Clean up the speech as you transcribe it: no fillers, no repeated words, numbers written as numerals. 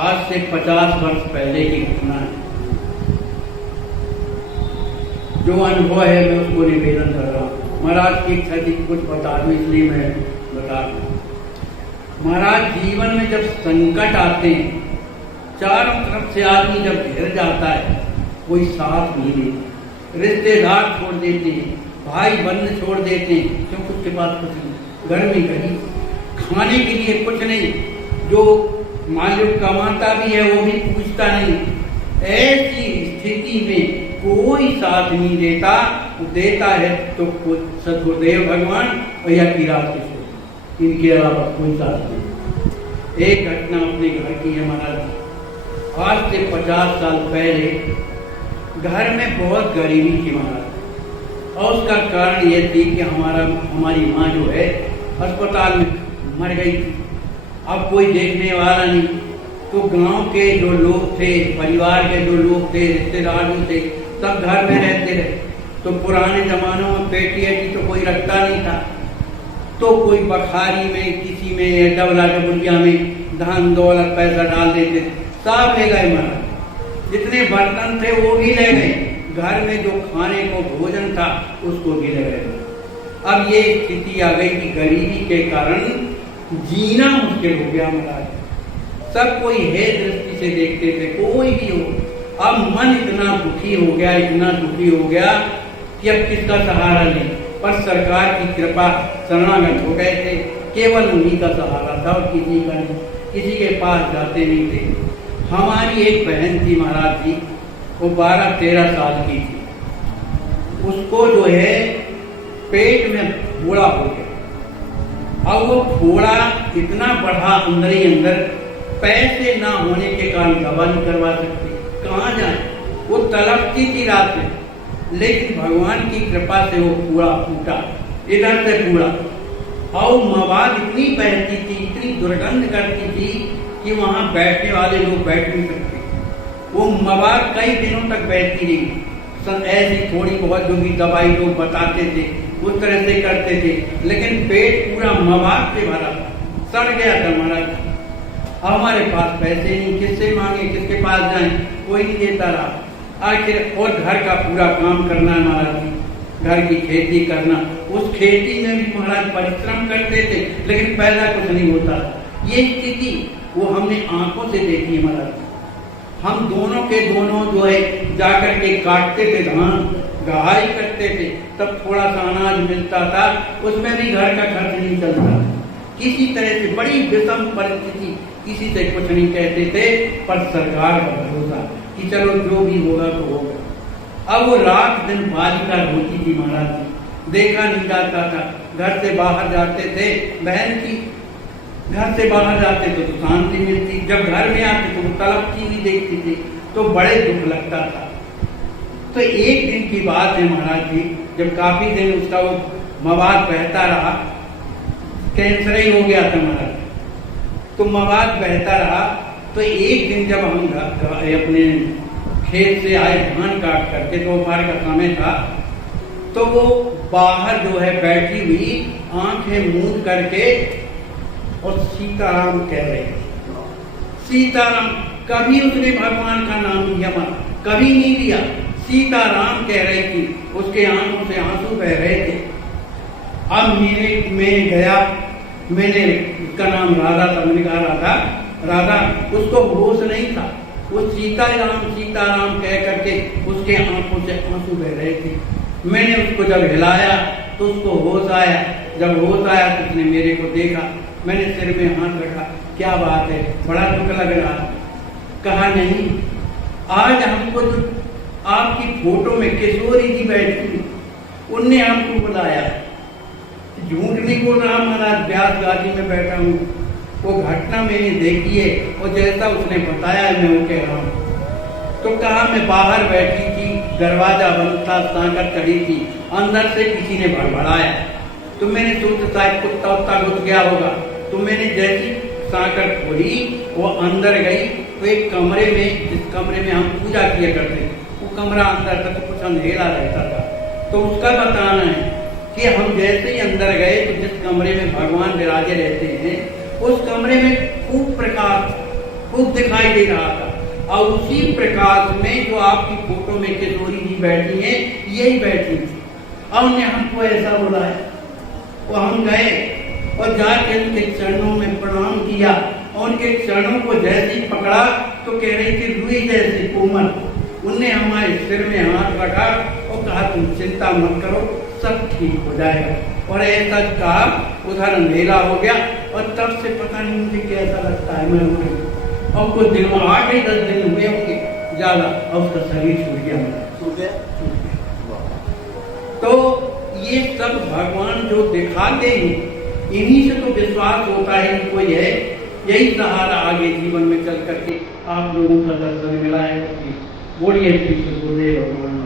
आज से 50 वर्ष पहले की घटना है। जो अनुभव है मैं उसको निवेदन कर रहा हूँ। महाराज की इच्छा थी कुछ बता दूं, इसलिए मैं बता दूं। महाराज, जीवन में जब संकट आते हैं, चारों तरफ से आदमी जब घिर जाता है, कोई साथ नहीं देता, रिश्तेदार छोड़ देते हैं, भाई बंद छोड़ देते हैं, क्यों? कुछ के पास कुछ नहीं, घर में कहीं खाने के लिए कुछ नहीं, जो मालिक कमाता भी है वो भी पूछता नहीं। ऐसी स्थिति में कोई साथ नहीं देता, देता है तो सदगुरुदेव भगवान और या किरात किशोर, इनके अलावा कोई साथ नहीं। एक घटना अपने घर की है महाराज। आज से 50 साल पहले घर में बहुत गरीबी थी महाराज, और उसका कारण ये थी कि हमारी माँ जो है अस्पताल में मर गई थी। अब कोई देखने वाला नहीं, तो गांव के जो लोग थे, परिवार के जो लोग थे, रिश्तेदार जो थे, सब घर में रहते रहे। तो पुराने जमानों में पेटी एटी तो कोई रखता नहीं था, तो कोई बखारी में, किसी में डबला डबुलिया में धन दौलत पैसा डाल देते, सब ले गए महाराज। जितने बर्तन थे वो भी ले गए, घर में जो खाने को भोजन था उसको भी ले गए। अब ये स्थिति आ गई कि गरीबी के कारण जीना मुश्किल हो गया महाराज। सब कोई है दृष्टि से देखते थे, कोई भी हो। अब मन इतना दुखी हो गया, इतना दुखी हो गया कि अब किसका सहारा नहीं। पर सरकार की कृपा, शरणागत हो गए थे, केवल उन्हीं का सहारा था और किसी का नहीं, किसी के पास जाते नहीं थे। हमारी एक बहन थी महाराज जी, वो 12-13 साल की थी। उसको जो है पेट में फोड़ा हो गया। अब वो फोड़ा इतना बढ़ा अंदर ही अंदर, पैसे ना होने के कारण दवा नहीं करवा सकते, कहाँ जाए। वो तड़पती थी रात में, लेकिन भगवान की कृपा से वो पूरा फूटा, इधर से पूरा। और मवाद इतनी बहती थी, इतनी दुर्गंध करती थी कि वहां बैठने वाले लोग बैठ नहीं सकते। वो मवाद कई दिनों तक बहती रही। ऐसी थोड़ी बहुत जो भी दवाई लोग बताते थे उस तरह से करते थे, लेकिन पेट पूरा मवाद से भरा था, सड़ गया था महाराज। हमारे पास पैसे नहीं, किससे मांगे, किसके पास जाएं, कोई नहीं देता रहा। आखिर और घर का पूरा काम करना महाराज, घर की खेती करना, उस खेती में भी महाराज परिश्रम करते थे, लेकिन पैदा कुछ नहीं होता। ये स्थिति वो हमने आंखों से देखी है महाराज। हम दोनों के दोनों जो है जाकर के काटते थे धान, गहाई करते थे, तब थोड़ा सा अनाज मिलता था, उसमें भी घर का खर्च नहीं चलता। किसी तरह से बड़ी विषम परिस्थिति, किसी से कुछ नहीं कहते थे, पर सरकार का भरोसा कि चलो जो भी होगा तो होगा। अब वो रात दिन बालिका रोती थी महाराज, देखा नहीं जाता था। घर से बाहर जाते थे, बहन की घर से बाहर जाते थे तो शांति मिलती, जब घर में आते तो वो तड़पती भी देखती थी, तो बड़े दुख लगता था। तो एक दिन की बात है महाराज जी, जब काफी दिन उसका वो मवाद बहता रहा, कैंसर ही हो गया था महाराज, तो मवाद बहता रहा। तो एक दिन जब हम अपने खेत से आए धान काट करके, दोपहर का समय था, तो वो बाहर जो है बैठी हुई आंखें मूंद करके और सीताराम कह रही थी। सीताराम, कभी उसने भगवान का नाम लिया, कभी नहीं लिया, सीताराम कह रही थी, उसके आंखों से आंसू बह रहे थे। अब मैं गया, मैंने उसका नाम राधा था, मैंने कहा राधा, उसको होश नहीं था, वो सीताराम कह करके उसके आंखों से आंसू बह रहे थे। मैंने उसको जब हिलाया तो उसको होश आया। जब होश आया तो उसने मेरे को देखा, मैंने सिर में हाथ रखा, क्या बात है, बड़ा दुख लग रहा। कहा नहीं, आज हमको जो आपकी फोटो में किशोरी जी बैठी, उनने हमको बुलाया। झूठ नहीं बोल रहा महाराज, ब्यास गाजी में बैठा हूँ, वो घटना मैंने देखी है और जैसा उसने बताया है मैं वो कह रहा हूँ। तो कहा मैं बाहर बैठी थी, दरवाजा बंद था, सांकट चढ़ी थी, अंदर से किसी ने भड़बड़ाया, तो मैंने सोचा शायद कुत्ता उत्ता घुस गया होगा। तो मैंने जैसी सांकट खोली, वो अंदर गई, तो एक कमरे में, जिस कमरे में हम पूजा किया करते थे, वो कमरा अंदर था, तो कुछ अंधेरा रहता था। तो उसका बताना है कि हम जैसे ही अंदर गए तो जिस कमरे में भगवान विराजे रहते हैं, उस कमरे में खूब प्रकाश, खूब दिखाई दे रहा था। और उसी प्रकाश में जो आपकी फोटो में किशोरी जी बैठी है, यही बैठी थी। और उन्हें हमको ऐसा बुलाया, वो हम गए और जाके उनके चरणों में प्रणाम किया। और उनके चरणों को जैसे ही पकड़ा तो कह रही थी रुई जैसे कोमल। उनने हमारे सिर में हाथ रखा और कहा तुम चिंता मत करो, सब ठीक हो जाएगा। और ऐसा कहा, उधर अंधेरा हो गया और तब से पता नहीं मुझे कैसा लगता है, मैं उठी और कुछ दिनों 8 ही 10 दिन हुए होंगे ज्यादा, और उसका शरीर छूट गया। तो ये सब भगवान जो दिखाते हैं, इन्हीं से तो विश्वास होता है कि कोई है। यही सहारा आगे जीवन में चल करके आप लोगों का दर्शन मिला है। बोलिए श्री गुरुदेव भगवान।